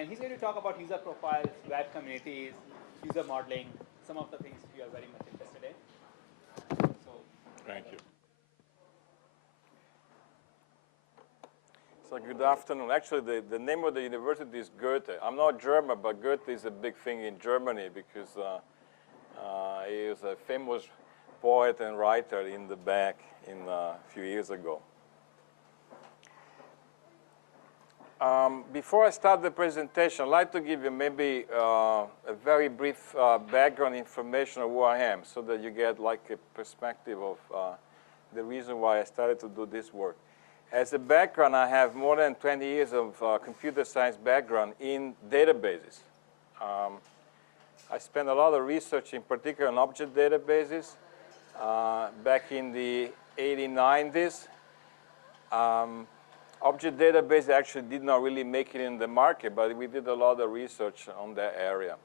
And he's going to talk about user profiles, web communities, user modeling, some of the things we are very much interested in. So, thank you. So good afternoon. Actually, the name of the university is Goethe. I'm not German, but Goethe is a big thing in Germany because he is a famous poet and writer in the back a few years ago. Before I start the presentation, I'd like to give you maybe a very brief background information of who I am so that you get like a perspective of the reason why I started to do this work. As a background, I have more than 20 years of computer science background in databases. I spent a lot of research, in particular on object databases, back in the 80s, 90s. Object database actually did not really make it in the market, but we did a lot of research on that area.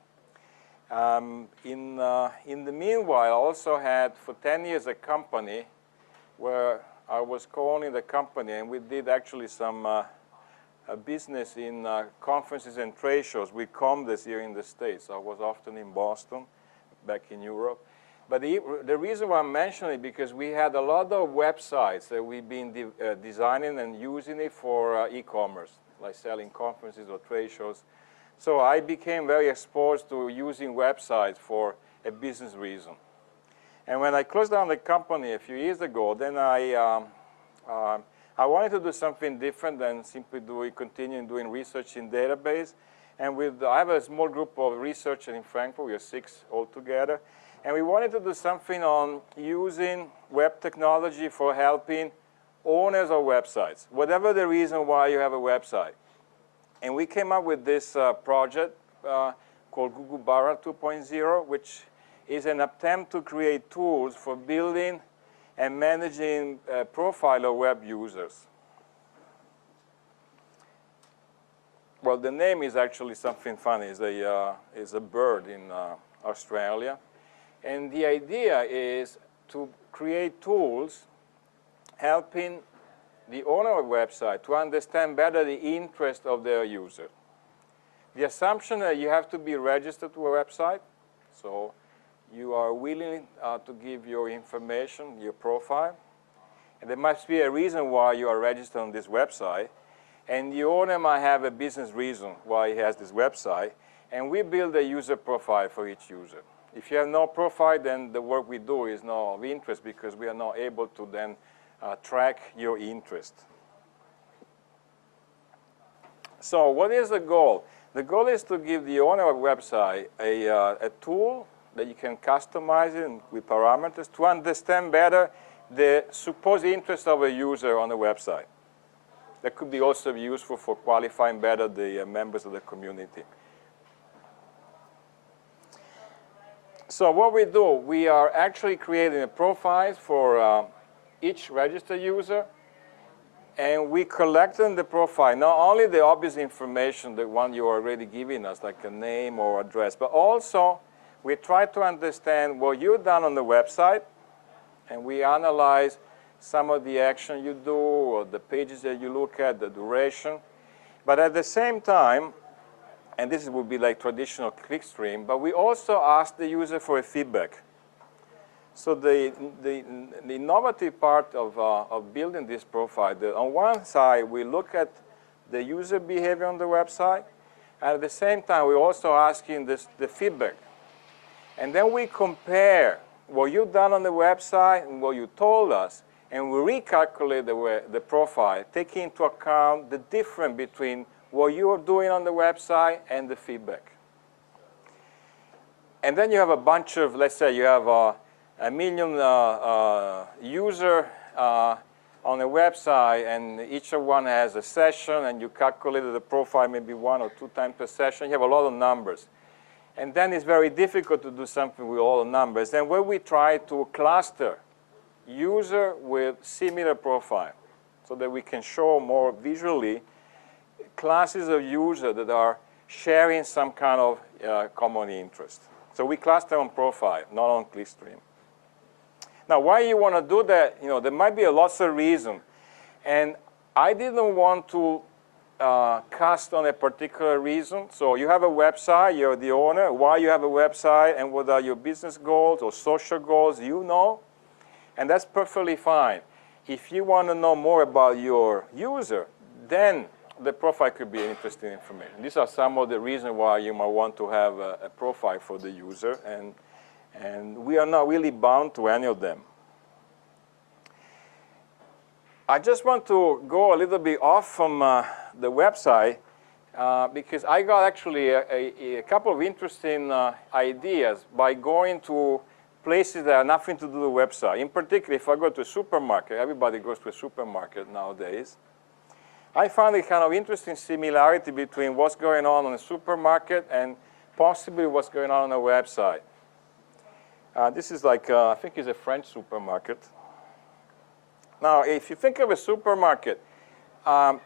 In the meanwhile, I also had for 10 years a company where I was co-owning the company, and we did actually some business in conferences and trade shows. We come this year in the States. I was often in Boston, back in Europe. But the reason why I'm mentioning it because we had a lot of websites that we've been designing and using it for e-commerce, like selling conferences or trade shows. So I became very exposed to using websites for a business reason. And when I closed down the company a few years ago, then I wanted to do something different than simply continuing doing research in database. And I have a small group of researchers in Frankfurt. We are 6 altogether. And we wanted to do something on using web technology for helping owners of websites, whatever the reason why you have a website. And we came up with this project called Gugubarra 2.0, which is an attempt to create tools for building and managing a profile of web users. Well, the name is actually something funny. It's a bird in Australia. And the idea is to create tools helping the owner of a website to understand better the interest of their user. The assumption that you have to be registered to a website, so you are willing to give your information, your profile, and there must be a reason why you are registered on this website, and the owner might have a business reason why he has this website, and we build a user profile for each user. If you have no profile, then the work we do is not of interest because we are not able to then track your interest. So what is the goal? The goal is to give the owner of a website a tool that you can customize it with parameters to understand better the supposed interest of a user on a website. That could be also useful for qualifying better the members of the community. So what we do, we are actually creating a profile for each registered user, and we collect in the profile not only the obvious information, the one you're already giving us, like a name or address, but also we try to understand what you've done on the website, and we analyze some of the action you do or the pages that you look at, the duration. But at the same time, and this would be like traditional clickstream, but we also ask the user for a feedback. So the innovative part of building this profile, on one side, we look at the user behavior on the website, and at the same time, we're also asking the feedback. And then we compare what you've done on the website and what you told us, and we recalculate the profile, taking into account the difference between what you are doing on the website and the feedback. And then you have a bunch of, let's say you have a million users on a website, and each one has a session, and you calculate the profile maybe 1 or 2 times per session. You have a lot of numbers. And then it's very difficult to do something with all the numbers. And when we try to cluster user with similar profile so that we can show more visually classes of users that are sharing some kind of common interest. So we cluster on profile, not on clickstream. Now, why you want to do that? You know, there might be lots of reasons. And I didn't want to cast on a particular reason. So you have a website, you're the owner, why you have a website, and what are your business goals or social goals, you know, and that's perfectly fine. If you want to know more about your user, then the profile could be interesting information. These are some of the reasons why you might want to have a profile for the user, and we are not really bound to any of them. I just want to go a little bit off from the website because I got actually a couple of interesting ideas by going to places that have nothing to do with the website. In particular, if I go to a supermarket, everybody goes to a supermarket nowadays. I found a kind of interesting similarity between what's going on in a supermarket and possibly what's going on a website. This is like, I think it's a French supermarket. Now, if you think of a supermarket,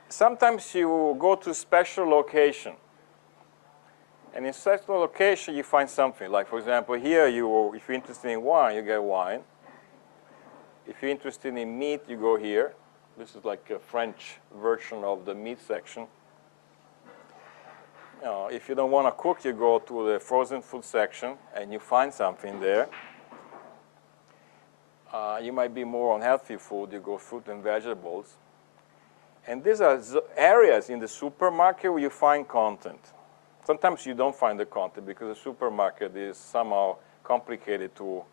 sometimes you go to a special location. And in such a location, you find something. Like, for example, here, if you're interested in wine, you get wine. If you're interested in meat, you go here. This is like a French version of the meat section. If you don't want to cook, you go to the frozen food section, and you find something there. You might be more on healthy food. You go fruit and vegetables. And these are areas in the supermarket where you find content. Sometimes you don't find the content because the supermarket is somehow complicated to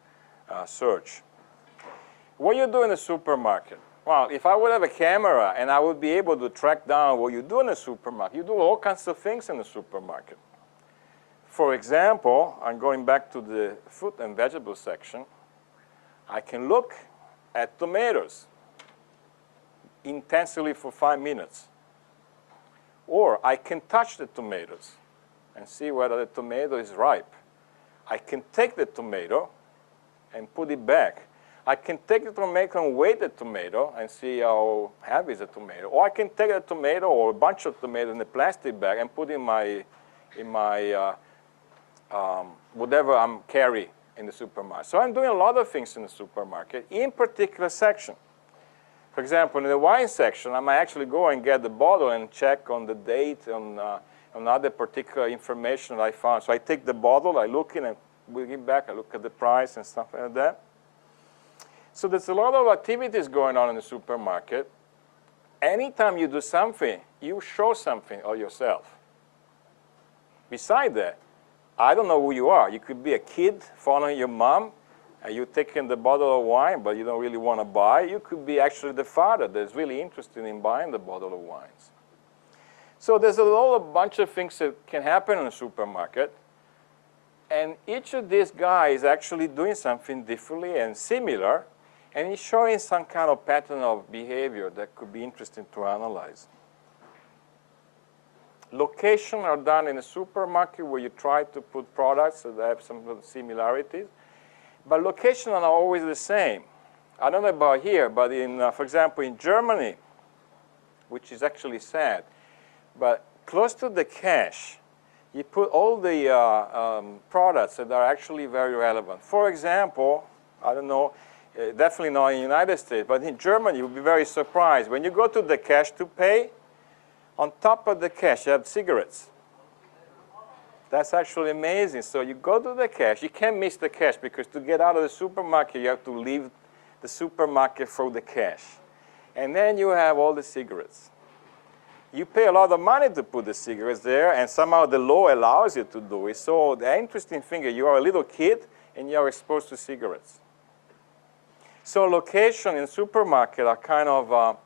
search. What you do in a supermarket? Well, if I would have a camera and I would be able to track down what you do in a supermarket, you do all kinds of things in the supermarket. For example, I'm going back to the fruit and vegetable section. I can look at tomatoes intensely for 5 minutes. Or I can touch the tomatoes and see whether the tomato is ripe. I can take the tomato and put it back. I can take the tomato and weigh the tomato and see how heavy is the tomato. Or I can take a tomato or a bunch of tomatoes in a plastic bag and put in my whatever I'm carrying in the supermarket. So I'm doing a lot of things in the supermarket in particular section. For example, in the wine section, I might actually go and get the bottle and check on the date, on other particular information that I found. So I take the bottle, I look in and bring it back, I look at the price and stuff like that. So there's a lot of activities going on in the supermarket. Anytime you do something, you show something of yourself. Besides that, I don't know who you are. You could be a kid following your mom, and you're taking the bottle of wine, but you don't really want to buy. You could be actually the father that's really interested in buying the bottle of wines. So there's a bunch of things that can happen in a supermarket. And each of these guys is actually doing something differently and similar, and he's showing some kind of pattern of behavior that could be interesting to analyze. Location are done in a supermarket where you try to put products that have some similarities. But locations are not always the same. I don't know about here, but for example, in Germany, which is actually sad, but close to the cash, you put all the products that are actually very relevant. For example, I don't know, definitely not in the United States, but in Germany, you'll be very surprised. When you go to the cash to pay, on top of the cash, you have cigarettes. That's actually amazing. So you go to the cash. You can't miss the cash because to get out of the supermarket, you have to leave the supermarket for the cash. And then you have all the cigarettes. You pay a lot of money to put the cigarettes there, and somehow the law allows you to do it. So the interesting thing is you are a little kid, and you are exposed to cigarettes. So location in supermarket are kind of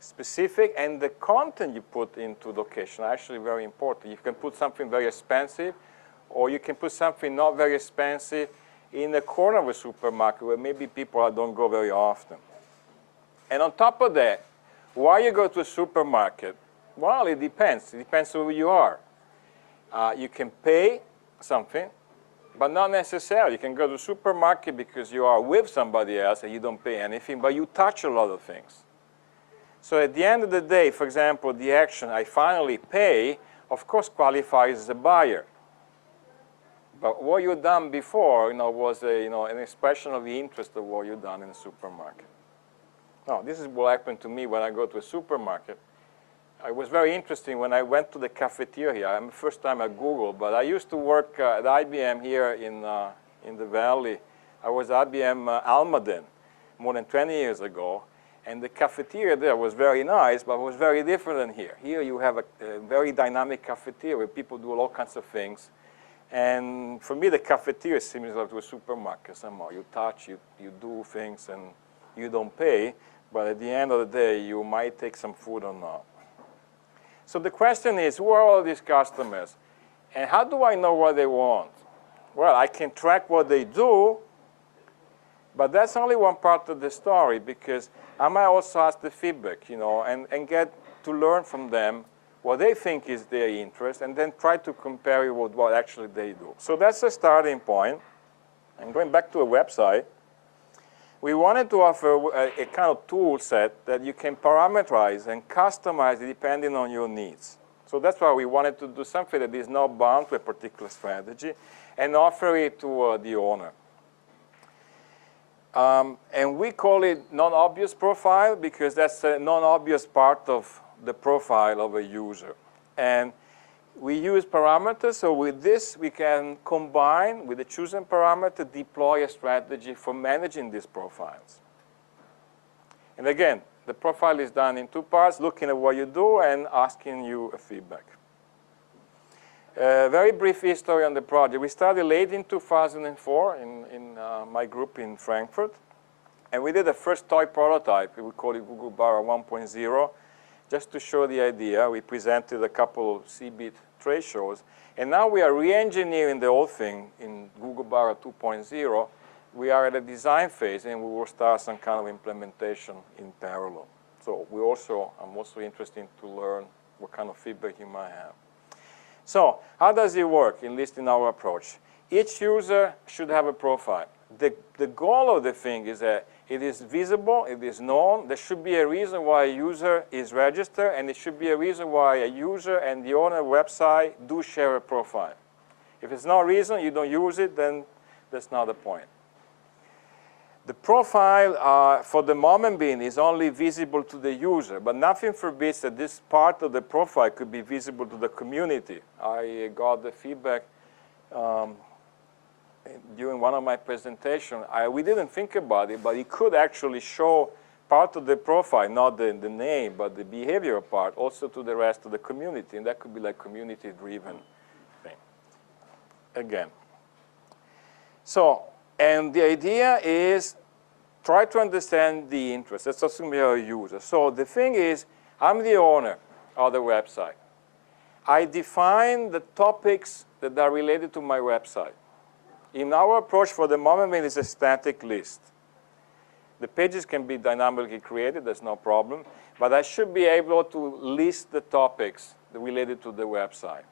specific, and the content you put into location are actually very important. You can put something very expensive, or you can put something not very expensive in the corner of a supermarket where maybe people don't go very often. And on top of that, why you go to a supermarket? Well, it depends. It depends on who you are. You can pay something, but not necessarily. You can go to a supermarket because you are with somebody else and you don't pay anything, but you touch a lot of things. So at the end of the day, for example, the action I finally pay, of course, qualifies as a buyer. But what you've done before, was an expression of the interest of what you've done in a supermarket. Now, this is what happened to me when I go to a supermarket. it was very interesting when I went to the cafeteria. I'm the first time at Google, but I used to work at IBM here in the Valley. I was at IBM Almaden more than 20 years ago. And the cafeteria there was very nice, but it was very different than here. Here you have a very dynamic cafeteria where people do all kinds of things. And for me, the cafeteria is similar to a supermarket somehow. You touch, you do things, and you don't pay. But at the end of the day, you might take some food or not. So the question is, who are all these customers? And how do I know what they want? Well, I can track what they do, but that's only one part of the story, because I might also ask the feedback, and get to learn from them what they think is their interest, and then try to compare it with what actually they do. So that's the starting point. And going back to a website, we wanted to offer a kind of tool set that you can parameterize and customize depending on your needs. So that's why we wanted to do something that is not bound to a particular strategy and offer it to the owner. And we call it non-obvious profile because that's a non-obvious part of the profile of a user. And we use parameters, so with this we can combine with the chosen parameter, deploy a strategy for managing these profiles. And again, the profile is done in two parts, looking at what you do and asking you a feedback. Very brief history on the project. We started late in 2004 in my group in Frankfurt. And we did the first toy prototype. We call it Gugubarra 1.0. Just to show the idea, we presented a couple of CeBIT trade shows. And now we are re-engineering the whole thing in Gugubarra 2.0. We are at a design phase, and we will start some kind of implementation in parallel. So I'm also interested to learn what kind of feedback you might have. So how does it work, at least in our approach? Each user should have a profile. The goal of the thing is that it is visible, it is known. There should be a reason why a user is registered, and there should be a reason why a user and the owner website do share a profile. If it's no reason, you don't use it, then that's not the point. The profile, for the moment being, is only visible to the user, but nothing forbids that this part of the profile could be visible to the community. I got the feedback during one of my presentations. We didn't think about it, but it could actually show part of the profile, not the name, but the behavioral part, also to the rest of the community, and that could be like community-driven thing. Again. So, and the idea is try to understand the interest. That's assuming you're a user. So the thing is, I'm the owner of the website. I define the topics that are related to my website. In our approach, for the moment, it is a static list. The pages can be dynamically created, there's no problem. But I should be able to list the topics related to the website.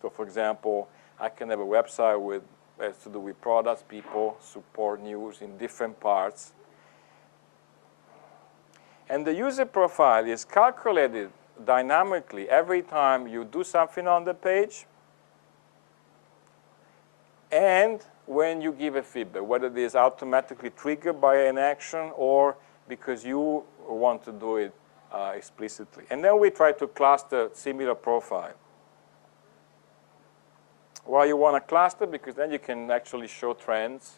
So for example, I can have a website with has to do with products, people, support, news in different parts. And the user profile is calculated dynamically every time you do something on the page and when you give a feedback, whether it is automatically triggered by an action or because you want to do it explicitly. And then we try to cluster similar profile. Why you want to cluster? Because then you can actually show trends.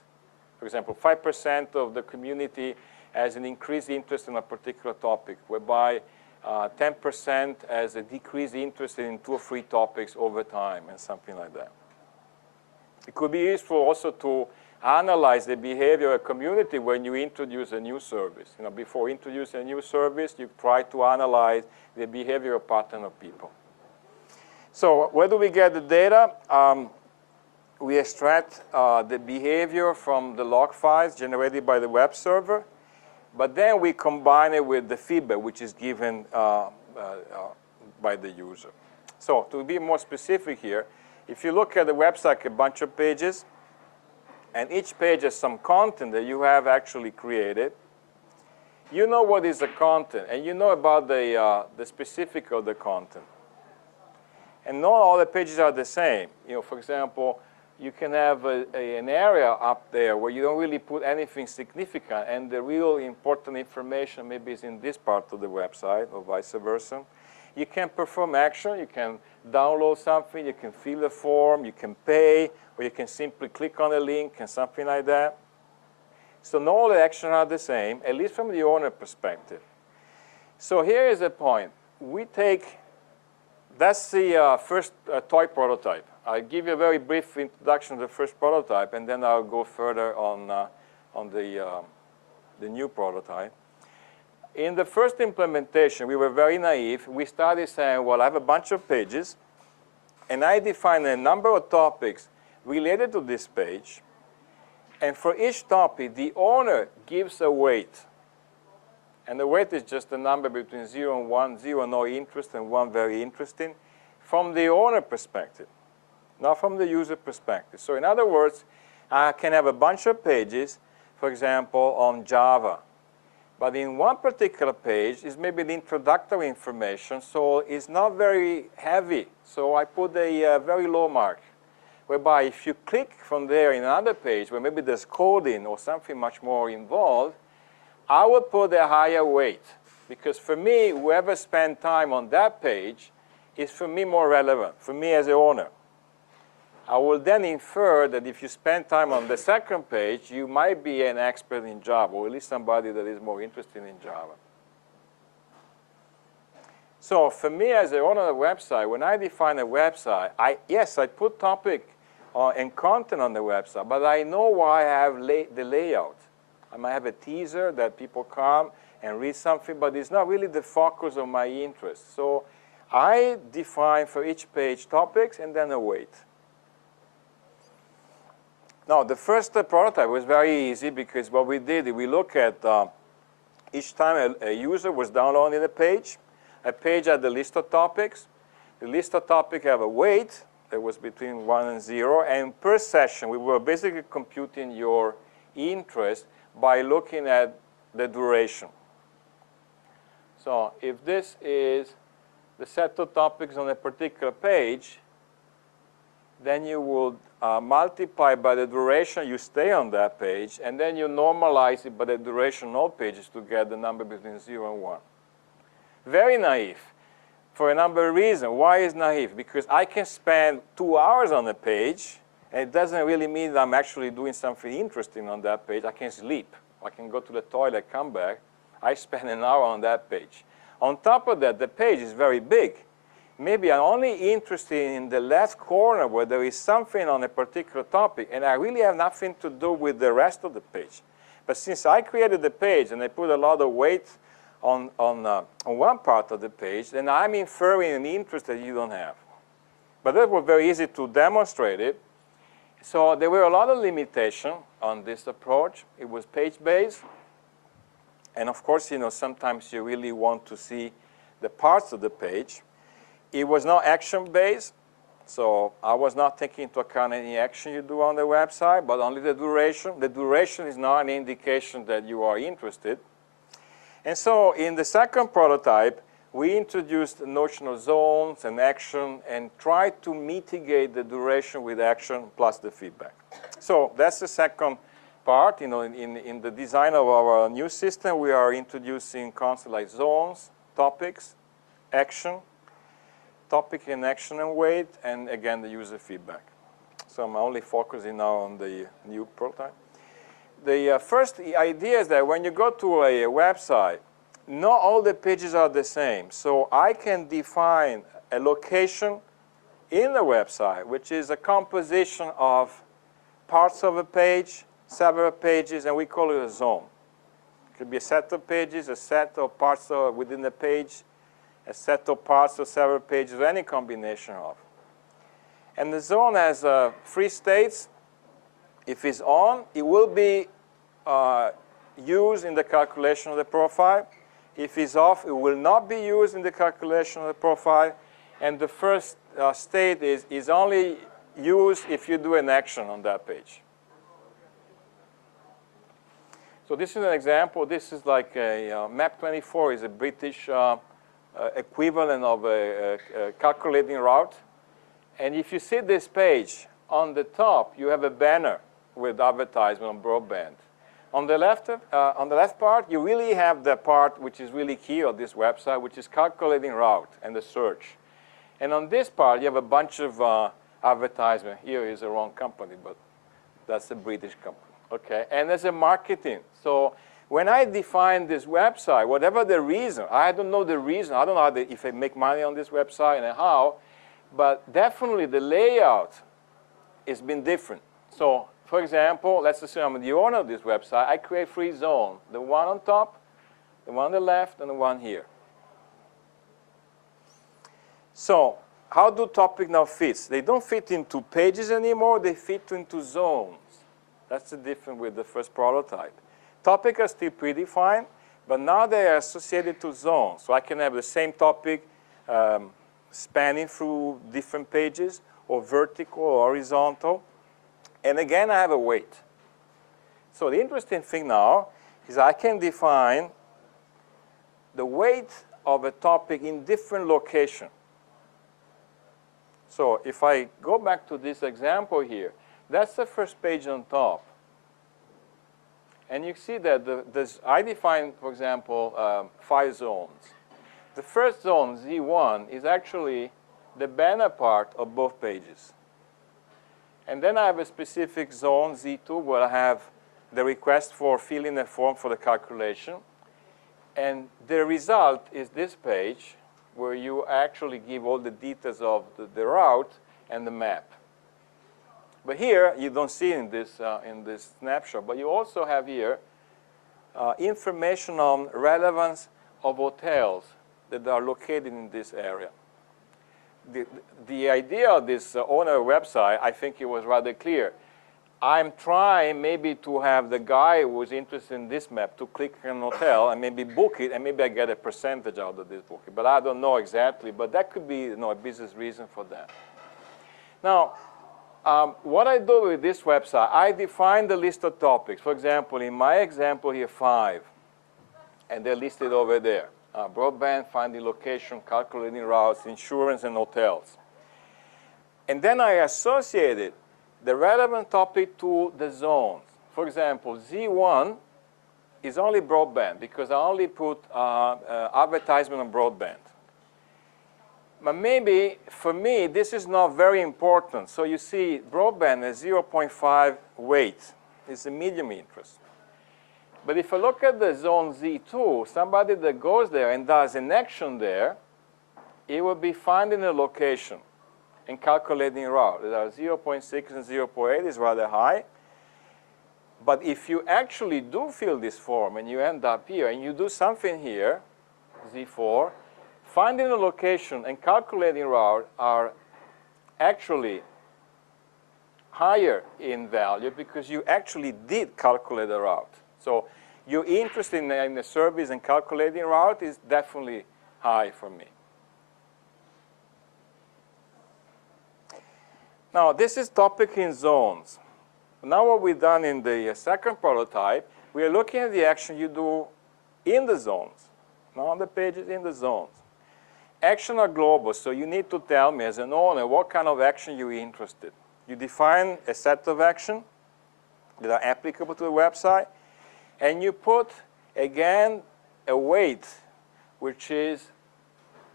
For example, 5% of the community has an increased interest in a particular topic, whereby 10% has a decreased interest in 2 or 3 topics over time, and something like that. It could be useful also to analyze the behavior of a community when you introduce a new service. Before introducing a new service, you try to analyze the behavioral pattern of people. So where do we get the data? We extract the behavior from the log files generated by the web server, but then we combine it with the feedback which is given by the user. So to be more specific here, if you look at the website, a bunch of pages, and each page has some content that you have actually created, you know what is the content, and you know about the specific of the content. And not all the pages are the same. For example, you can have an area up there where you don't really put anything significant, and the real important information maybe is in this part of the website, or vice versa. You can perform action. You can download something. You can fill a form. You can pay, or you can simply click on a link and something like that. So not all the actions are the same, at least from the owner perspective. So here is the point. We take, that's the first toy prototype. I'll give you a very brief introduction to the first prototype, and then I'll go further on the new prototype. In the first implementation, we were very naive. We started saying, well, I have a bunch of pages, and I define a number of topics related to this page. And for each topic, the owner gives a weight. And the weight is just a number between 0 and 1, 0 no interest, and 1 very interesting, from the owner perspective, not from the user perspective. So in other words, I can have a bunch of pages, for example, on Java. But in one particular page is maybe the introductory information, so it's not very heavy. So I put a very low mark, whereby if you click from there in another page where maybe there's coding or something much more involved, I would put a higher weight. Because for me, whoever spent time on that page is for me more relevant, for me as an owner. I will then infer that if you spend time on the second page, you might be an expert in Java, or at least somebody that is more interested in Java. So for me as an owner of a website, when I define a website, yes, I put topic and content on the website, but I know why I have the layout. I might have a teaser that people come and read something, but it's not really the focus of my interest. So I define for each page topics and then a weight. Now, the first prototype was very easy because what we did, we look at each time a user was downloading a page had the list of topics. The list of topics have a weight that was between 1 and 0. And per session, we were basically computing your interest by looking at the duration. So if this is the set of topics on a particular page, then you would multiply by the duration you stay on that page, and then you normalize it by the duration of all pages to get the number between 0 and 1. Very naive for a number of reasons. Why is naive? Because I can spend 2 hours on a page, and it doesn't really mean that I'm actually doing something interesting on that page. I can sleep. I can go to the toilet, come back. I spend an hour on that page. On top of that, the page is very big. Maybe I'm only interested in the left corner where there is something on a particular topic, and I really have nothing to do with the rest of the page. But since I created the page and I put a lot of weight on one part of the page, then I'm inferring an interest that you don't have. But that was very easy to demonstrate it. So there were a lot of limitations on this approach. It was page-based. And of course, sometimes you really want to see the parts of the page. It was not action-based, so I was not taking into account any action you do on the website, but only the duration. The duration is not an indication that you are interested. And so in the second prototype, we introduced the notion of zones and action and tried to mitigate the duration with action plus the feedback. So that's the second part. In the design of our new system, we are introducing concepts like zones, topics, action, topic and action and weight, and again, the user feedback. So I'm only focusing now on the new prototype. The first idea is that when you go to a website, not all the pages are the same. So I can define a location in the website, which is a composition of parts of a page, several pages, and we call it a zone. It could be a set of pages, a set of parts within the page, a set of parts of several pages, or any combination of. And the zone has 3 states. If it's on, it will be used in the calculation of the profile. If it's off, it will not be used in the calculation of the profile. And the first state is only used if you do an action on that page. So this is an example. This is like a Map24 is a British equivalent of a calculating route. And if you see this page, on the top, you have a banner with advertisement on broadband. On the left part, you really have the part which is really key on this website, which is calculating route and the search. And on this part, you have a bunch of advertisement. Here is the wrong company, but that's a British company. Okay, and there's a marketing. So when I define this website, whatever the reason, I don't know the reason. I don't know if I make money on this website and how, but definitely the layout has been different. So for example, let's assume I'm the owner of this website. I create 3 zones, the one on top, the one on the left, and the one here. So how do topic now fit? They don't fit into pages anymore. They fit into zones. That's the difference with the first prototype. Topics are still predefined, but now they are associated to zones. So I can have the same topic spanning through different pages, or vertical or horizontal. And again, I have a weight. So the interesting thing now is I can define the weight of a topic in different locations. So if I go back to this example here, that's the first page on top. And you see that I define, for example, 5 zones. The first zone, Z1, is actually the banner part of both pages. And then I have a specific zone, Z2, where I have the request for filling a form for the calculation. And the result is this page, where you actually give all the details of the route and the map. But here, you don't see in this snapshot, but you also have here information on relevance of hotels that are located in this area. The idea of this owner website, I think it was rather clear. I'm trying maybe to have the guy who is interested in this map to click on an hotel and maybe book it, and maybe I get a percentage out of this booking. But I don't know exactly, but that could be a business reason for that. Now, what I do with this website, I define the list of topics. For example, in my example here, 5, and they're listed over there. Broadband, finding location, calculating routes, insurance, and hotels. And then I associated the relevant topic to the zones. For example, Z1 is only broadband because I only put advertisement on broadband. But maybe, for me, this is not very important. So you see, broadband has 0.5 weight. It's a medium interest. But if I look at the zone Z2, somebody that goes there and does an action there, it will be finding a location and calculating route. There are 0.6 and 0.8 is rather high. But if you actually do fill this form and you end up here and you do something here, Z4, finding a location and calculating route are actually higher in value because you actually did calculate the route. So your interest in the service and calculating route is definitely high for me. Now, this is topic in zones. Now what we've done in the second prototype, we are looking at the action you do in the zones, not on the pages, in the zones. Action are global, so you need to tell me as an owner what kind of action you're interested. You define a set of actions that are applicable to the website, and you put, again, a weight, which is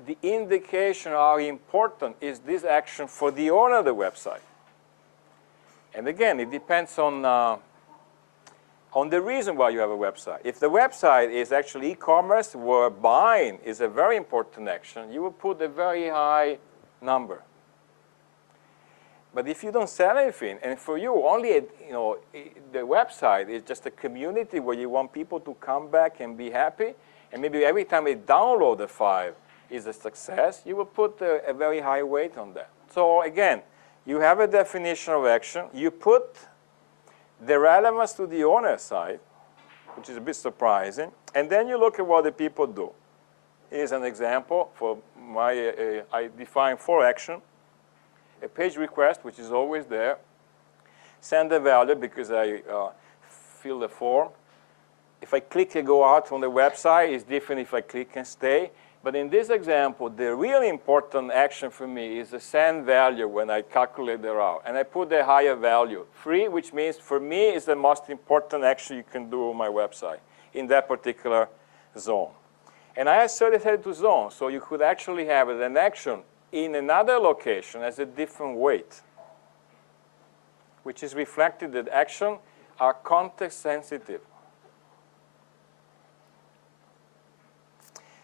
the indication of how important is this action for the owner of the website. And again, it depends on the reason why you have a website. If the website is actually e-commerce, where buying is a very important action, you will put a very high number. But if you don't sell anything, and for you only, the website is just a community where you want people to come back and be happy, and maybe every time they download the file is a success, you will put a very high weight on that. So again, you have a definition of action. You put the relevance to the owner side, which is a bit surprising, and then you look at what the people do. Here's an example for my, I define 4 actions. A page request, which is always there. Send a value because I fill the form. If I click and go out from the website, it's different if I click and stay. But in this example, the really important action for me is the send value when I calculate the route. And I put the higher value, 3, which means for me is the most important action you can do on my website in that particular zone. And I associate it to zone, so you could actually have an action in another location as a different weight, which is reflected that action are context sensitive.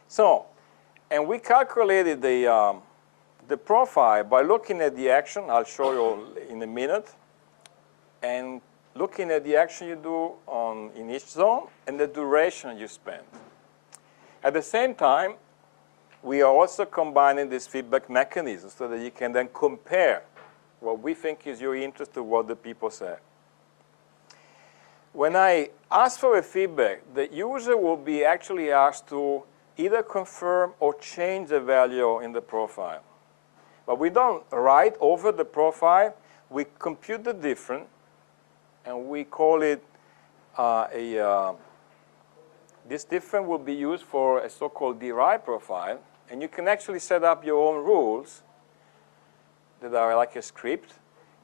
So, and we calculated the profile by looking at the action. I'll show you in a minute. And looking at the action you do in each zone and the duration you spend. At the same time, we are also combining this feedback mechanism so that you can then compare what we think is your interest to what the people say. When I ask for a feedback, the user will be actually asked to either confirm or change the value in the profile. But we don't write over the profile. We compute the difference, and we call it this difference will be used for a so-called derived profile. And you can actually set up your own rules that are like a script.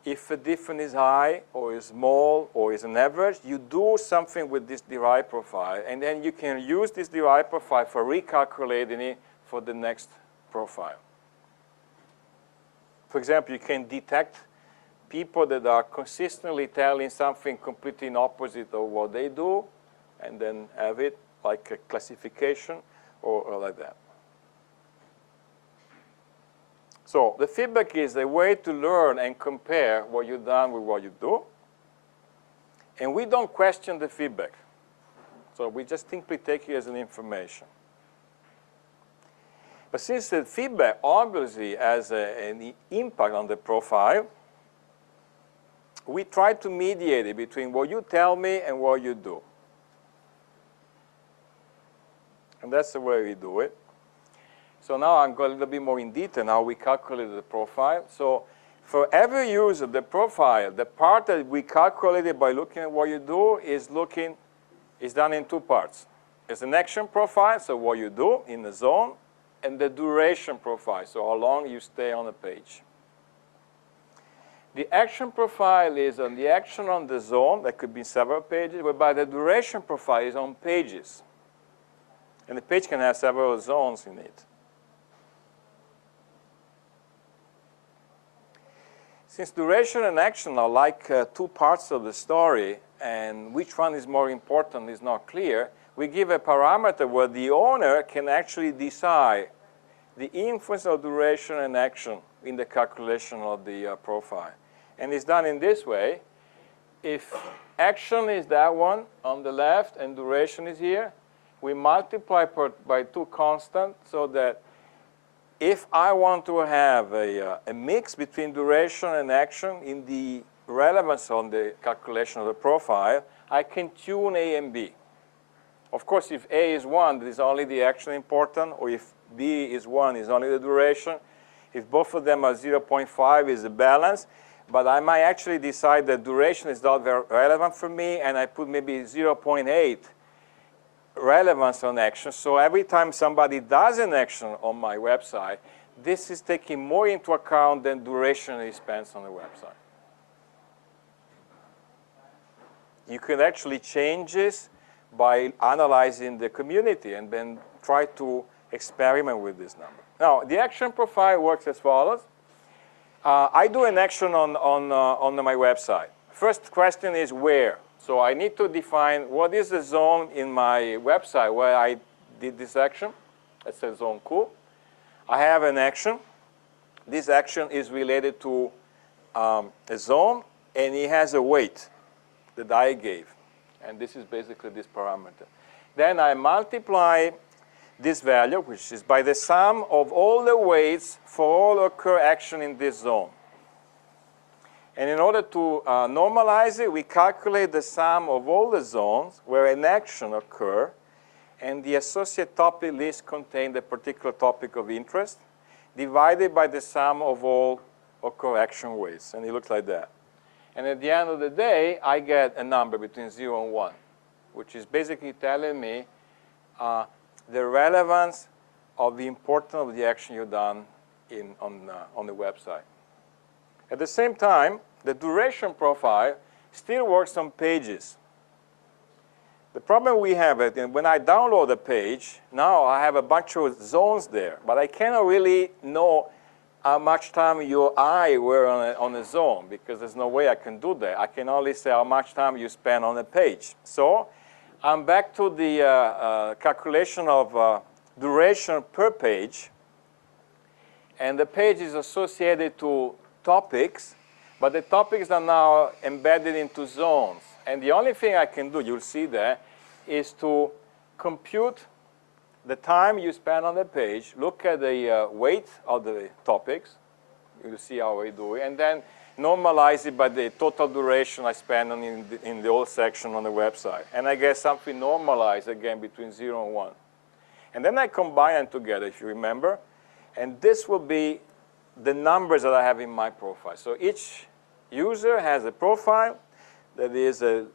If a difference is high or is small or is an average, you do something with this derived profile. And then you can use this derived profile for recalculating it for the next profile. For example, you can detect people that are consistently telling something completely opposite of what they do, and then have it like a classification or like that. So the feedback is a way to learn and compare what you've done with what you do. And we don't question the feedback. So we just simply take it as an information. But since the feedback obviously has an impact on the profile, we try to mediate it between what you tell me and what you do. And that's the way we do it. So now I'm going a little bit more in detail how we calculate the profile. So for every user, the profile, the part that we calculated by looking at what you do is done in 2 parts. There's an action profile, so what you do in the zone, and the duration profile, so how long you stay on a page. The action profile is on the action on the zone, that could be several pages, whereby the duration profile is on pages. And the page can have several zones in it. Since duration and action are like 2 parts of the story, and which one is more important is not clear, we give a parameter where the owner can actually decide the influence of duration and action in the calculation of the profile. And it's done in this way. If action is that one on the left and duration is here, we multiply by 2 constants so that if I want to have a mix between duration and action in the relevance on the calculation of the profile, I can tune A and B. Of course, if A is 1, there is only the action important, or if B is 1, is only the duration. If both of them are 0.5, is a balance. But I might actually decide that duration is not very relevant for me, and I put maybe 0.8 relevance on action. So every time somebody does an action on my website, this is taking more into account than duration he spends on the website. You can actually change this by analyzing the community and then try to experiment with this number. Now, the action profile works as follows. I do an action on my website. First question is where. So I need to define what is the zone in my website where I did this action. That's a zone Q. I have an action. This action is related to a zone, and it has a weight that I gave. And this is basically this parameter. Then I multiply this value, which is by the sum of all the weights for all occur action in this zone. And in order to normalize it, we calculate the sum of all the zones where an action occurs, and the associate topic list contains the particular topic of interest, divided by the sum of all occur action weights. And it looks like that. And at the end of the day, I get a number between 0 and 1, which is basically telling me the relevance of the importance of the action you've done on the website. At the same time, the duration profile still works on pages. The problem we have is when I download a page, now I have a bunch of zones there, but I cannot really know how much time your eye were on a zone, because there's no way I can do that. I can only say how much time you spend on a page. So I'm back to the calculation of duration per page. And the page is associated to topics, but the topics are now embedded into zones. And the only thing I can do, you'll see there, is to compute the time you spend on the page, look at the weight of the topics, you'll see how we do it, and then normalize it by the total duration I spend in the whole section on the website. And I get something normalized again between 0 and 1. And then I combine them together, if you remember, and this will be the numbers that I have in my profile. So each user has a profile that is a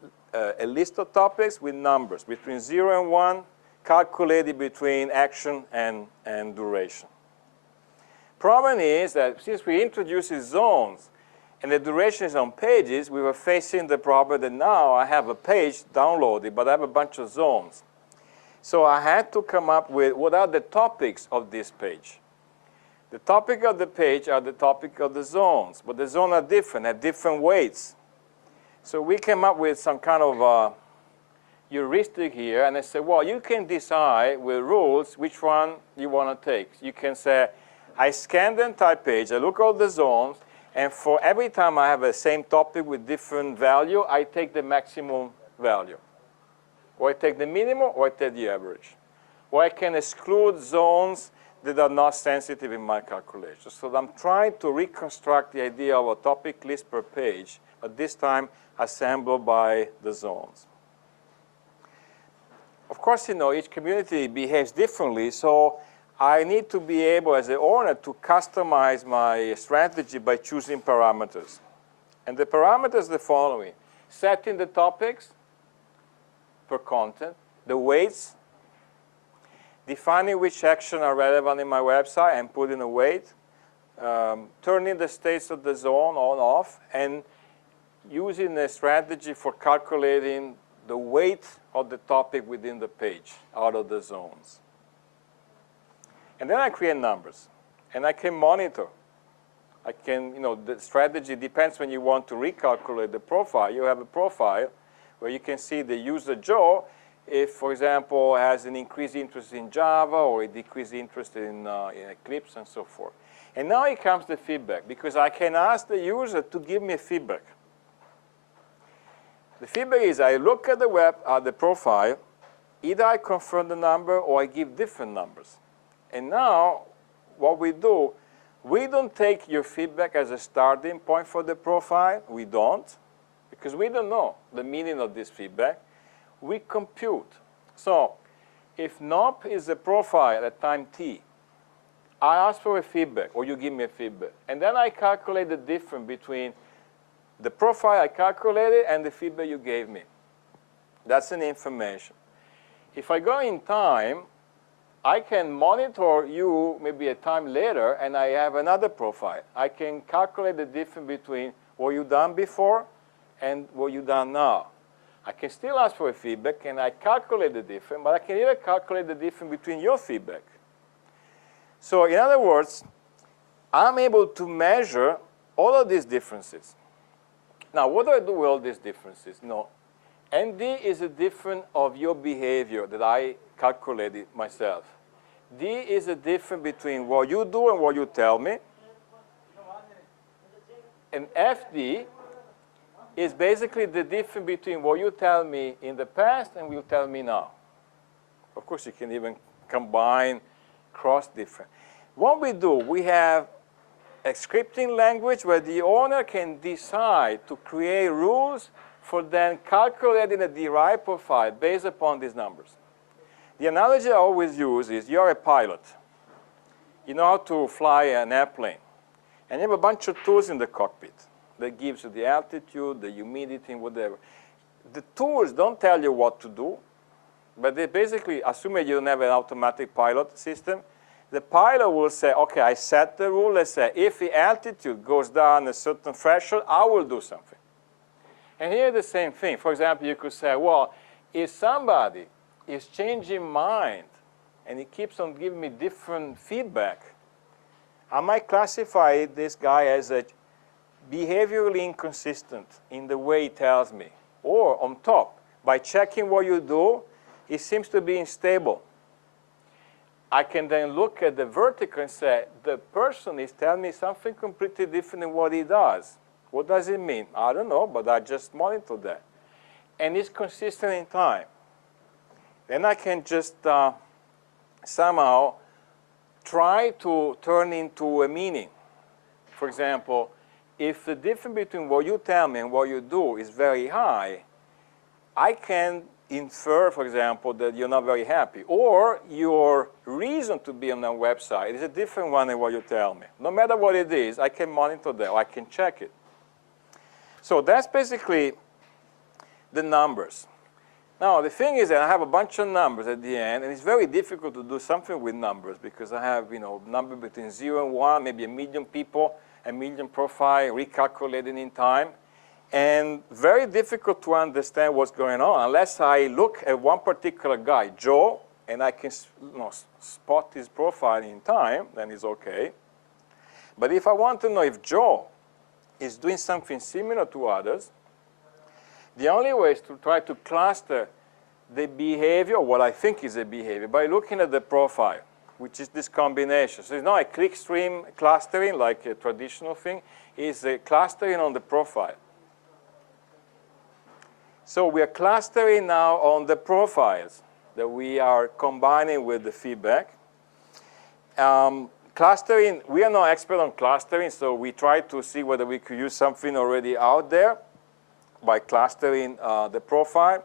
list of topics with numbers between 0 and 1, calculated between action and duration. Problem is that since we introduced zones and the duration is on pages, we were facing the problem that now I have a page downloaded, but I have a bunch of zones. So I had to come up with what are the topics of this page. The topic of the page are the topic of the zones, but the zones are different, at different weights. So we came up with some kind of heuristic here, and I said, well, you can decide with rules which one you want to take. You can say, I scan the entire page, I look at all the zones, and for every time I have the same topic with different value, I take the maximum value. Or I take the minimum, or I take the average. Or I can exclude zones that are not sensitive in my calculation. So I'm trying to reconstruct the idea of a topic list per page, but this time assembled by the zones. Of course, you know, each community behaves differently, so I need to be able, as an owner, to customize my strategy by choosing parameters. And the parameters are the following: setting the topics per content, the weights, defining which actions are relevant in my website and putting a weight, turning the states of the zone on, off, and using a strategy for calculating the weight of the topic within the page out of the zones. And then I create numbers, and I can monitor. I can, you know, the strategy depends when you want to recalculate the profile. You have a profile where you can see the user Joe, if, for example, has an increased interest in Java or a decreased interest in Eclipse and so forth. And now it comes the feedback, because I can ask the user to give me feedback. The feedback is I look at the profile, either I confirm the number or I give different numbers. And now what we do, we don't take your feedback as a starting point for the profile. We don't, because we don't know the meaning of this feedback. We compute. So if NOP is a profile at time t, I ask for a feedback, or you give me a feedback. And then I calculate the difference between the profile I calculated and the feedback you gave me. That's an information. If I go in time, I can monitor you maybe a time later, and I have another profile. I can calculate the difference between what you've done before and what you've done now. I can still ask for a feedback, and I calculate the difference, but I can even calculate the difference between your feedback. So in other words, I'm able to measure all of these differences. Now, what do I do with all these differences? No, ND is a difference of your behavior that I calculated myself. D is a difference between what you do and what you tell me. And FD is basically the difference between what you tell me in the past and what you tell me now. Of course, you can even combine cross-different. What we do, we have a scripting language where the owner can decide to create rules for then calculating a derived profile based upon these numbers. The analogy I always use is you're a pilot. You know how to fly an airplane. And you have a bunch of tools in the cockpit that gives you the altitude, the humidity, whatever. The tools don't tell you what to do, but they basically, assuming you don't have an automatic pilot system, the pilot will say, okay, I set the rule. Let's say if the altitude goes down a certain threshold, I will do something. And here the same thing. For example, you could say, well, if somebody is changing mind and he keeps on giving me different feedback, I might classify this guy as a behaviorally inconsistent in the way he tells me. Or on top, by checking what you do, it seems to be unstable. I can then look at the vertical and say, the person is telling me something completely different than what he does. What does it mean? I don't know, but I just monitor that. And it's consistent in time. Then I can just somehow try to turn into a meaning. For example, if the difference between what you tell me and what you do is very high, I can infer, for example, that you're not very happy. Or your reason to be on a website is a different one than what you tell me. No matter what it is, I can monitor that, or I can check it. So that's basically the numbers. Now, the thing is that I have a bunch of numbers at the end, and it's very difficult to do something with numbers because I have, number between 0 and 1, maybe 1 million people, 1 million profile, recalculated in time. And very difficult to understand what's going on unless I look at one particular guy, Joe, and I can spot his profile in time, then it's okay. But if I want to know if Joe is doing something similar to others, the only way is to try to cluster the behavior, what I think is a behavior, by looking at the profile, which is this combination. So it's not a clickstream clustering like a traditional thing. It's a clustering on the profile. So we are clustering now on the profiles that we are combining with the feedback. Clustering, we are not expert on clustering, so we try to see whether we could use something already out there by clustering the profile.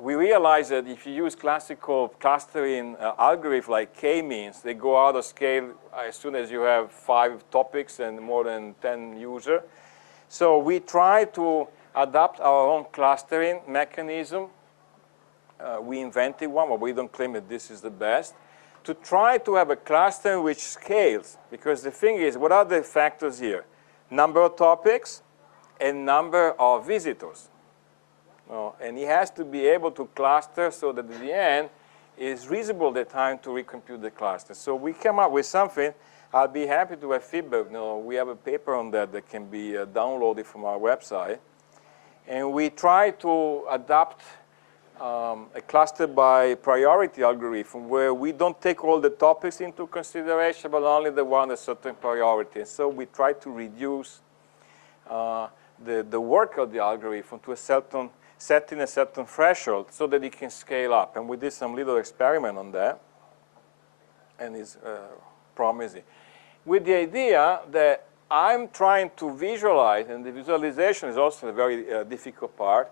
We realize that if you use classical clustering algorithms like k-means, they go out of scale as soon as you have 5 topics and more than 10 users. So we try to adapt our own clustering mechanism. We invented one, but we don't claim that this is the best, to try to have a cluster which scales. Because the thing is, what are the factors here? Number of topics and number of visitors. And it has to be able to cluster so that at the end is reasonable the time to recompute the cluster. So we came up with something. I'll be happy to have feedback. We have a paper on that that can be downloaded from our website. And we try to adapt a cluster by priority algorithm where we don't take all the topics into consideration, but only the one at certain priority. And so we try to reduce the work of the algorithm to a certain, setting a certain threshold so that it can scale up. And we did some little experiment on that, and it's promising. With the idea that I'm trying to visualize, and the visualization is also a very difficult part,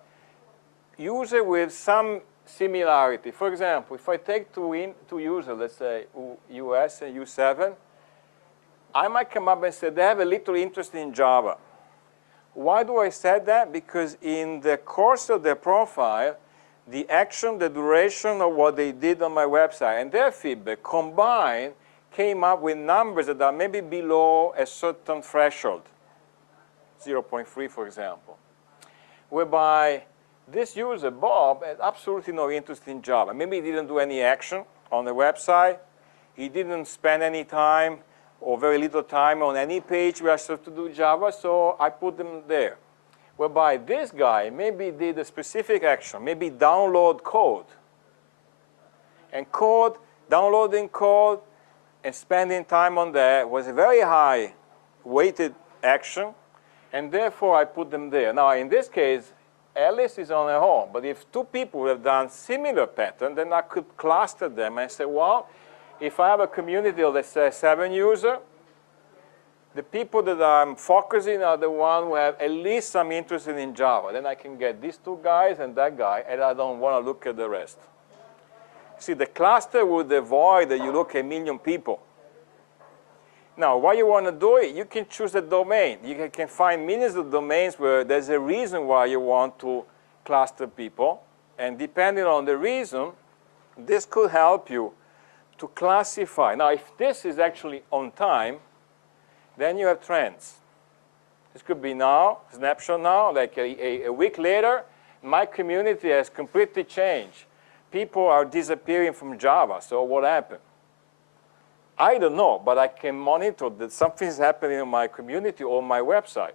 user with some similarity. For example, if I take two users, let's say US and U7, I might come up and say they have a little interest in Java. Why do I say that? Because in the course of their profile, the action, the duration of what they did on my website and their feedback combined came up with numbers that are maybe below a certain threshold, 0.3, for example, whereby this user, Bob, had absolutely no interest in Java. Maybe he didn't do any action on the website. He didn't spend any time or very little time on any page where I started to do Java, so I put them there. Whereby this guy maybe did a specific action, maybe download code. And downloading code, and spending time on that was a very high weighted action, and therefore I put them there. Now, in this case, Alice is on her own, but if 2 people have done similar pattern, then I could cluster them and say, well, if I have a community of, let's say, 7 users, the people that I'm focusing are the ones who have at least some interest in Java. Then I can get these 2 guys and that guy, and I don't want to look at the rest. See, the cluster would avoid that you look at 1 million people. Now, what you want to do, you can choose a domain. You can find millions of domains where there's a reason why you want to cluster people. And depending on the reason, this could help you to classify. Now, if this is actually on time, then you have trends. This could be now, snapshot now, like a week later, my community has completely changed. People are disappearing from Java, so what happened? I don't know, but I can monitor that something's happening in my community or my website.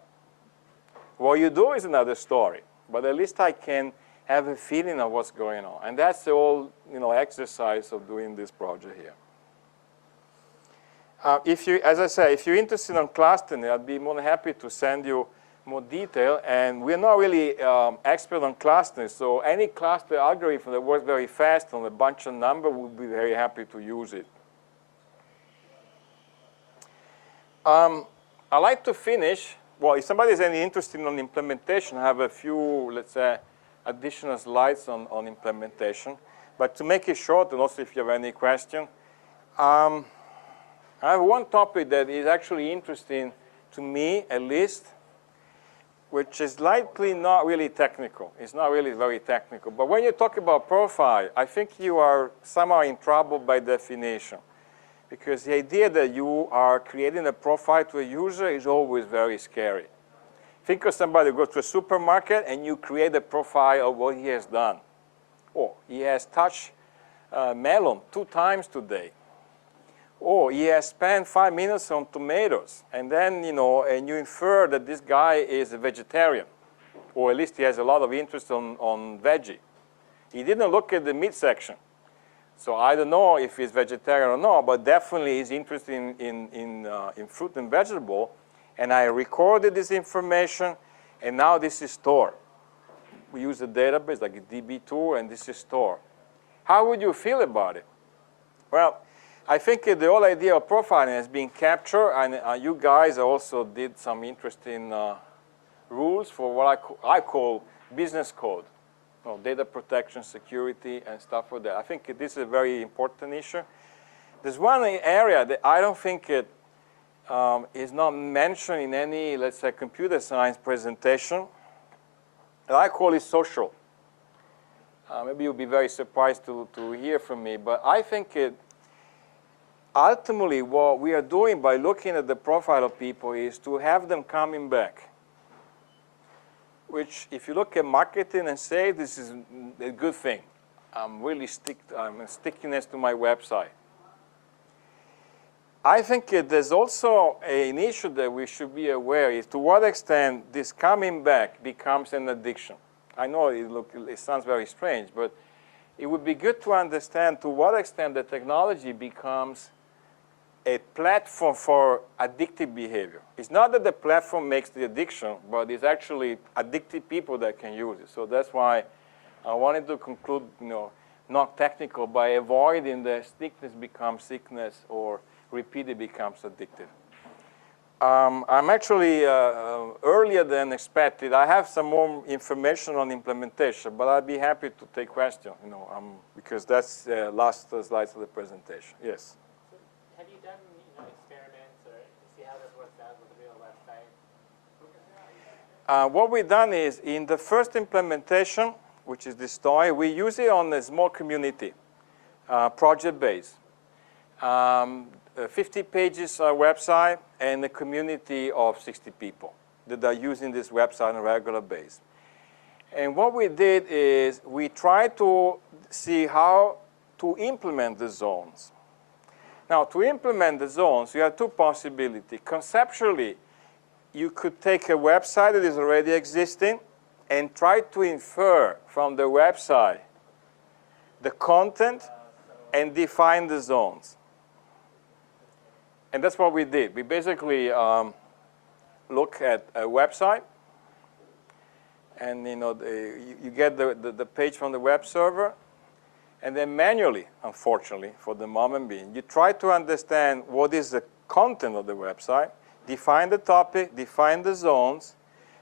What you do is another story, but at least I can have a feeling of what's going on. And that's the whole exercise of doing this project here. As I say, if you're interested in clustering, I'd be more than happy to send you more detail. And we're not really expert on clustering, so any cluster algorithm that works very fast on a bunch of numbers, we'll be very happy to use it. I'd like to finish. Well, if somebody is any interested in implementation, I have a few, let's say, additional slides on implementation. But to make it short, and also if you have any question, I have one topic that is actually interesting to me, at least, which is likely not really technical. It's not really very technical. But when you talk about profile, I think you are somehow in trouble by definition. Because the idea that you are creating a profile to a user is always very scary. Think of somebody who goes to a supermarket and you create a profile of what he has done. Oh, he has touched melon 2 times today. Oh, he has spent 5 minutes on tomatoes. And then, and you infer that this guy is a vegetarian. Or at least he has a lot of interest on veggie. He didn't look at the meat section. So I don't know if he's vegetarian or not, but definitely he's interested in fruit and vegetable. And I recorded this information, and now this is stored. We use a database like a DB2, and this is stored. How would you feel about it? Well, I think the whole idea of profiling has been captured, and you guys also did some interesting rules for what I call business code. Data protection, security, and stuff like that. I think this is a very important issue. There's one area that I don't think it is not mentioned in any, let's say, computer science presentation, and I call it social. Maybe you'll be very surprised to hear from me, but I think ultimately what we are doing by looking at the profile of people is to have them coming back. Which, if you look at marketing and say, this is a good thing. I'm really stickiness to my website. I think there's also an issue that we should be aware is to what extent this coming back becomes an addiction. I know it sounds very strange, but it would be good to understand to what extent the technology becomes a platform for addictive behavior. It's not that the platform makes the addiction, but it's actually addicted people that can use it. So that's why I wanted to conclude, not technical, by avoiding the stickness becomes sickness or repeated becomes addictive. I'm actually earlier than expected. I have some more information on implementation, but I'd be happy to take questions, because that's the last slides of the presentation. Yes. Have you done experiments or see how this works out with a real website? What we've done is, in the first implementation, which is this story, we use it on a small community, project-based. 50 pages website and a community of 60 people that are using this website on a regular basis. And what we did is we tried to see how to implement the zones. Now, to implement the zones, you have 2 possibilities. Conceptually, you could take a website that is already existing and try to infer from the website the content and define the zones. And that's what we did. We basically look at a website, and you get the page from the web server, and then manually, unfortunately, for the moment being, you try to understand what is the content of the website, define the topic, define the zones.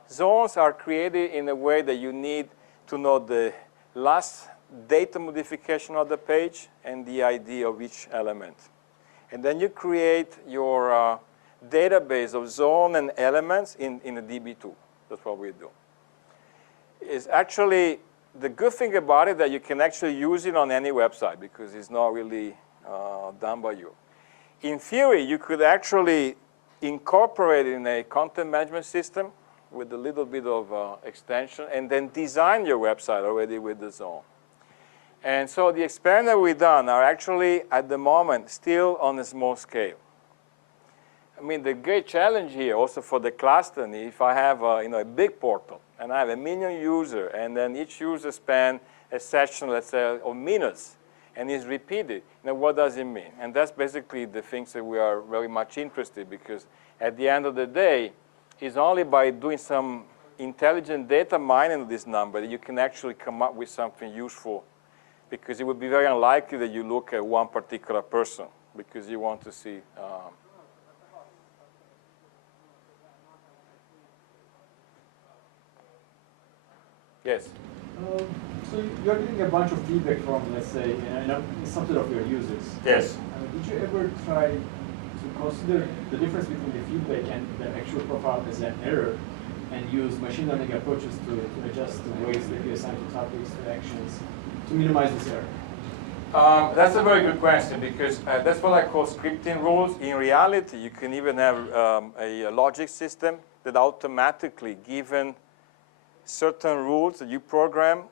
Zones are created in a way that you need to know the last data modification of the page and the ID of each element. And then you create your database of zone and elements in a DB2. That's what we do. It's actually, the good thing about it that you can actually use it on any website because it's not really done by you. In theory, you could actually incorporate it in a content management system with a little bit of extension and then design your website already with the zone. And so the experiments we've done are actually, at the moment, still on a small scale. I mean, the great challenge here also for the clustering, if I have a big portal and I have 1 million users and then each user spends a session, let's say, of minutes and is repeated, what does it mean? And that's basically the things that we are very much interested, because at the end of the day, it's only by doing some intelligent data mining of this number that you can actually come up with something useful, because it would be very unlikely that you look at one particular person, because you want to see. Yes? So you're getting a bunch of feedback from, let's say, some sort of your users. Yes. Did you ever try to consider the difference between the feedback and the actual profile as an error, and use machine learning approaches to adjust the weights that you assign to topics, to actions, to minimize this error? That's a very good question, because that's what I call scripting rules. In reality, you can even have a logic system that automatically, given certain rules that you program,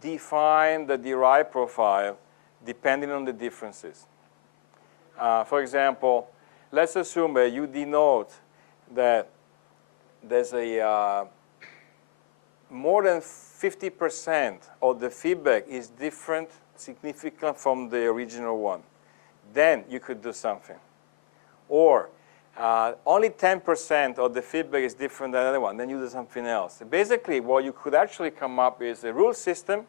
define the derived profile depending on the differences. For example, let's assume that you denote that there's a more than 50% of the feedback is different, significant from the original one. Then you could do something. Or only 10% of the feedback is different than the other one. Then you do something else. Basically, what you could actually come up with is a rule system.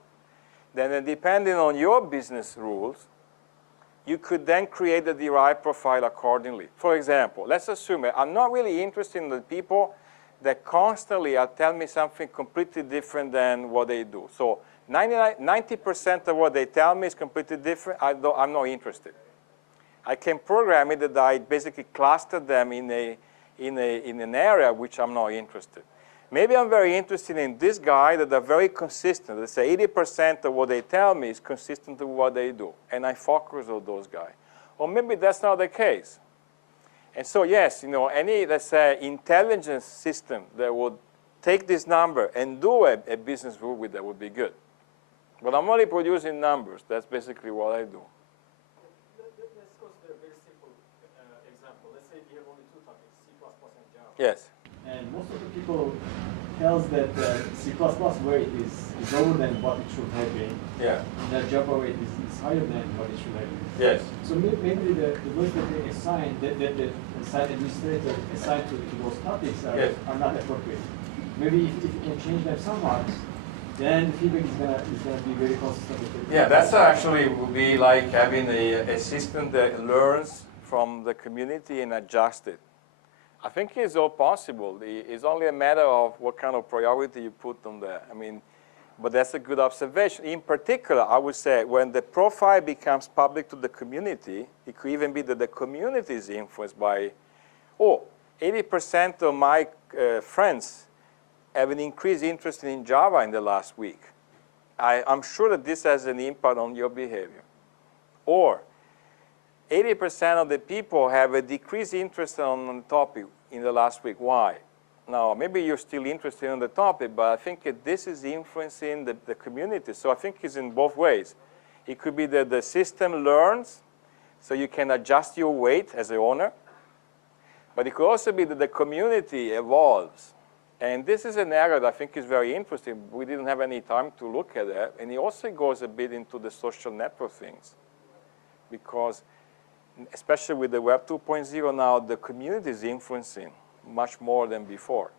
Then depending on your business rules, you could then create the derived profile accordingly. For example, let's assume that I'm not really interested in the people that constantly tell me something completely different than what they do. So 90% of what they tell me is completely different. I'm not interested. I can program it that I basically cluster them in an area which I'm not interested. Maybe I'm very interested in this guy that are very consistent. Let's say 80% of what they tell me is consistent with what they do, and I focus on those guys. Or maybe that's not the case. And so yes, any, let's say, intelligence system that would take this number and do a business rule with that would be good. But I'm only producing numbers. That's basically what I do. Let's consider a very simple example. Let's say we have only two topics, C++ and Java. Yes. And most of the people tells that C++ weight is lower than what it should have been. Yeah. And that Java weight is higher than what it should have been. Yes. So maybe the weight that they assign, that the site administrator assigned to those topics are not appropriate. Maybe if you can change them somewhat, then the feedback is gonna be very consistent with it. Yeah, that's actually would be like having a system that learns from the community and adjusts it. I think it's all possible. It's only a matter of what kind of priority you put on that. I mean, but that's a good observation. In particular, I would say when the profile becomes public to the community, it could even be that the community is influenced by, 80% of my friends have an increased interest in Java in the last week. I'm sure that this has an impact on your behavior. Or 80% of the people have a decreased interest on the topic in the last week. Why? Now, maybe you're still interested in the topic, but I think this is influencing the community. So I think it's in both ways. It could be that the system learns, so you can adjust your weight as an owner. But it could also be that the community evolves. And this is an area that I think is very interesting. We didn't have any time to look at that. And it also goes a bit into the social network things. Because especially with the Web 2.0 now, the community is influencing much more than before.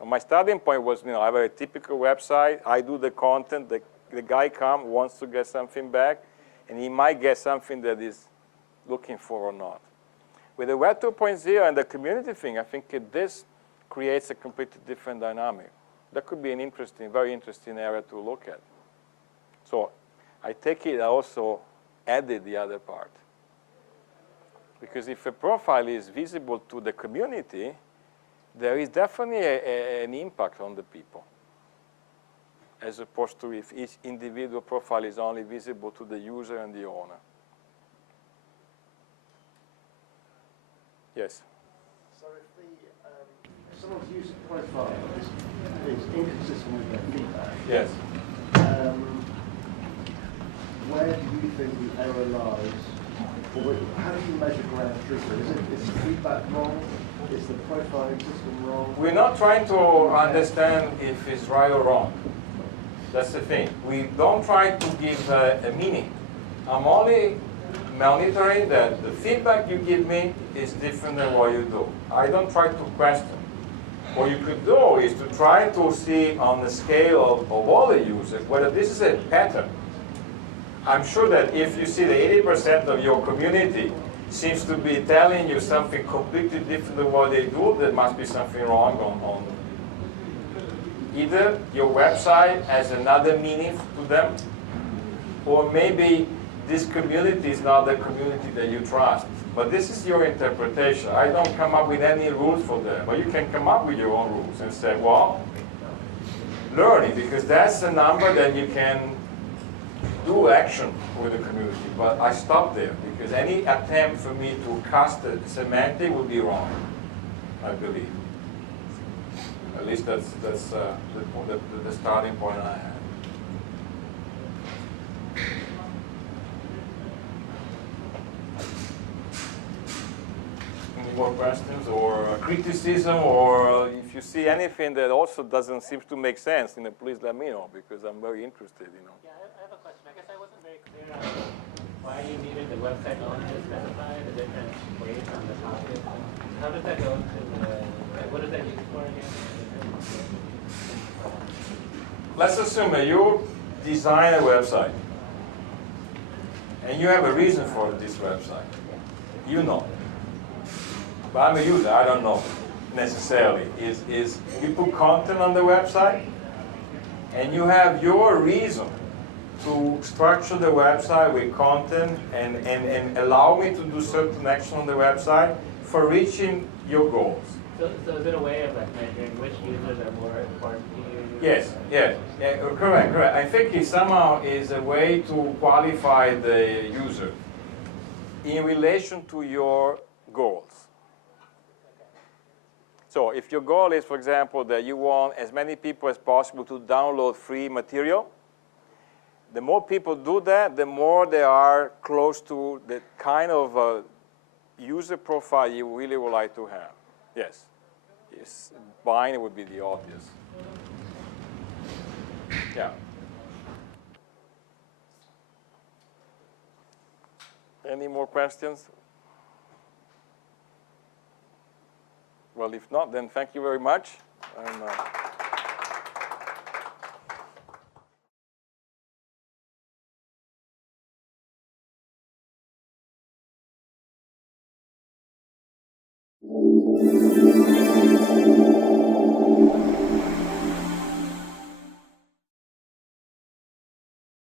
And my starting point was, I have a typical website. I do the content. The guy comes, wants to get something back, and he might get something that he's looking for or not. With the Web 2.0 and the community thing, I think this creates a completely different dynamic. That could be an interesting, very interesting area to look at. So I take it I also added the other part. Because if a profile is visible to the community, there is definitely an impact on the people, as opposed to if each individual profile is only visible to the user and the owner. Yes. So if someone's user profile is inconsistent with their feedback, Yes. Where do you think the error lies? Or how do you measure ground truth? Is the feedback wrong? Is the profiling system wrong? We're not trying to understand if it's right or wrong. That's the thing. We don't try to give a meaning. I'm only monitoring that the feedback you give me is different than what you do. I don't try to question. What you could do is to try to see on the scale of all the users whether this is a pattern. I'm sure that if you see that 80% of your community seems to be telling you something completely different than what they do, there must be something wrong on either your website has another meaning to them, or maybe this community is not the community that you trust. But this is your interpretation. I don't come up with any rules for them, but you can come up with your own rules and say, well, learning, because that's a number that you can do action with the community. But I stop there, because any attempt for me to cast a semantic would be wrong, I believe. At least that's the starting point I have. Any more questions or criticism, or if you see anything that also doesn't seem to make sense, please let me know, because I'm very interested. Yeah, I have a question. I guess I wasn't very clear on why you needed the website owner to specify the different ways on the topic. How does that go to what is that used for again? Let's assume that you design a website, and you have a reason for this website. You know. But I'm a user, I don't know necessarily. Is you put content on the website, and you have your reason to structure the website with content and allow me to do certain action on the website for reaching your goals. So is it a way of like measuring which users are more important to you? Yes, correct. I think it somehow is a way to qualify the user in relation to your goals. So if your goal is, for example, that you want as many people as possible to download free material, the more people do that, the more they are close to the kind of user profile you really would like to have. Yes. Buying would be the obvious. Yeah. Any more questions? Well, if not, then thank you very much. And